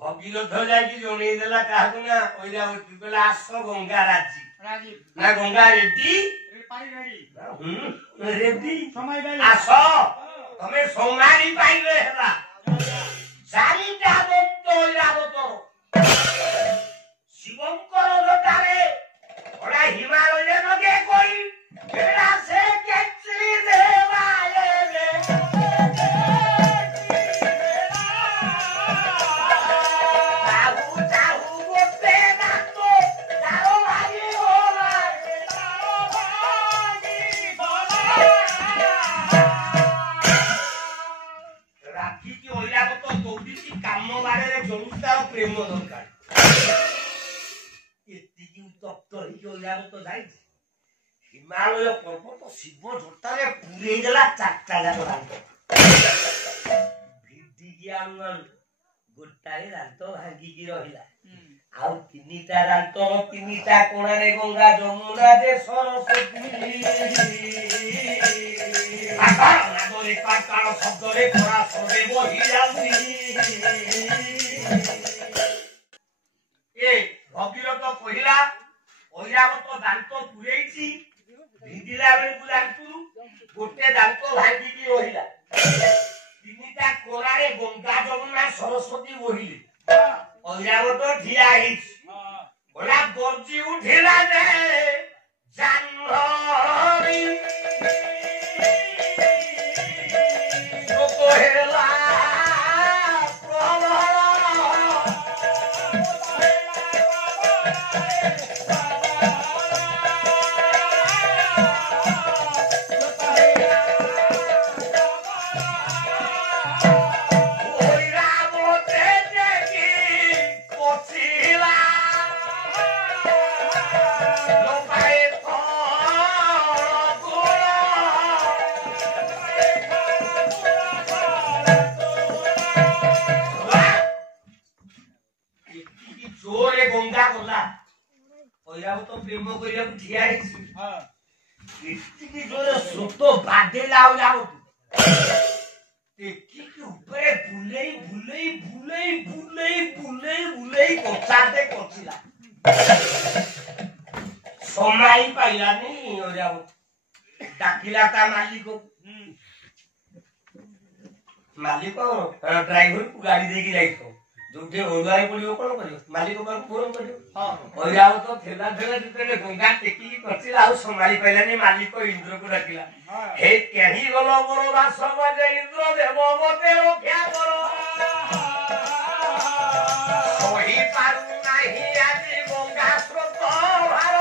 भगीरथ जाकि जणई देला काहू ना ओइरावती कहला आस गंगा राजी राजी ना गंगा रेडी पाई रेडी रेडी समय बेले आस तमे सोमारी पाइले हला चारिटा दत्त ओइरावत शिवंकर जटारे ओडा हिमालय नगे कोई केड़ा से केचली देवाले रे प्रेम दरकार उत्तप्त हिमालय पर्वत शिव झोटारे पूरे देला चारटा जाक दांत गोटाए दांत भांगी रहिला आउ तीनिटा दांत तीनिटा कोणारे गंगा जमुना दे सरस्वती नादरे काकाळ शब्दरे खरा सरे बहि जाउनी ए भगीरथ पहिला ओइरावत दांत पुरेइची भिदिला बेलकु दांतु गोटे दांत भांगी की रहिला तीनिटा कोरारे गंगा जमुना सरस्वती बहिले ओइरावत ठिया हिच बोला गरजी उठिला दे जानहरी तो हेला प्रेम करिया ठिया हिची हां इतकी जोर सोतो बादेला लाव टेकी के ऊपर बुलेई बुलेई बुलेई बुलेई बुलेई बुलेई कोचाते कोचिला सोमाई पाइलानी ओराव डाकिला ता मालिक ड्राइवर को गाड़ी देकी जाइतो जोटे ओलवाई पड़ियो कोन करियो मालिक पर फोन करियो हां ओइराव तो थेला थेला जितने गंगा टेकी करथिला आ संभाली पाइलानी मालिक इंद्र को डाकिला हे केही गलो मोर रासव जे इंद्र देव मते रक्षा करो सोही पारु नाही आदि गंगा स्रोत भार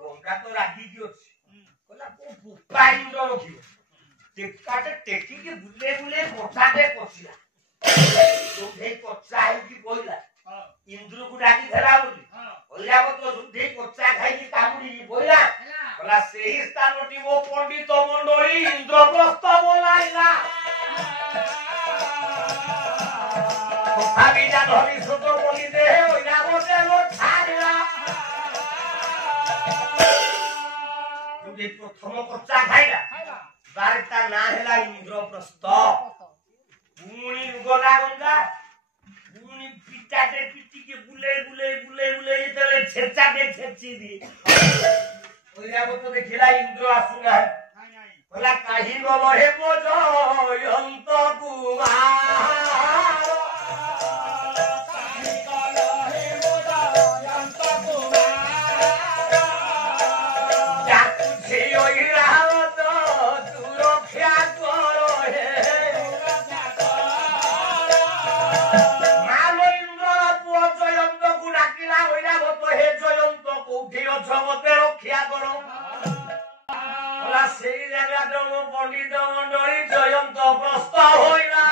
गंगा तो रागी की अछि कोला को पुपा इंद्र रखियो टेकाटे टेकी के बुले बुले कोठाटे कोसिला जोधे कोचा है की बोइला इंद्र को डाकी धरा बोली ओइराव तो जोधे कोचा खाई की कामुडी बोइला बोला सेही स्थानटी वो पंडित मंडली इंद्रप्रस्थ बोलाइला कोठा बिना धरी सुत बोली दे ओइराव से लो छाड़िला जोधे प्रथम कोचा खाइला बारटा ना हेला इंद्रप्रस्थ पुणी गला गंगा पुणी पिटाटे पिटी के बुले बुले बुले बुले इतले छेचा दे छेची दी ओइराव तो देखिला इंद्र आसुना बोला काहि गलो हे बोझ यंत कुमार काहि गलो हे बोझ यंत कुमार जाकु छे ओइराव पंडित मंडली जयंत प्रस्थ होइला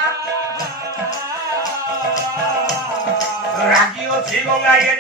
राजी अछि गंगा ये